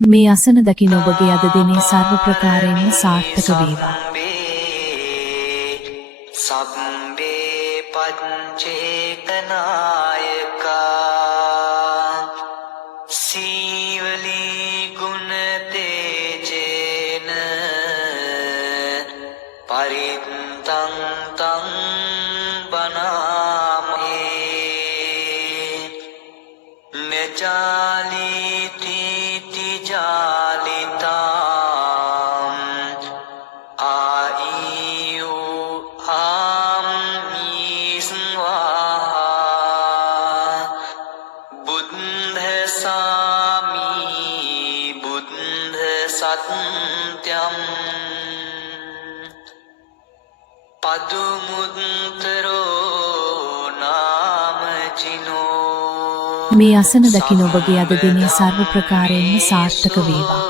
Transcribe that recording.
මේ අසන දකින ඔබගේ අද දිනේ සර්ව ප්‍රකාරයෙන්ම සාර්ථක වේවා. සබ්බේ පච්චේකනායකා සීවලී ගුණ තේජේන පරිත්තං තං බනාමේ නචාලිති තිජාලිතාම් ආයියෝ ආම්මිස්වාහා බුද්ධ සාමී බුද්ධ සත්‍යම් පදුමුත්තරෝ නාමචිනෝ මේ අසන දකින ඔබගේ අද දිනේ සර්ව ප්‍රකාරයෙන්ම සාර්ථක වේවා.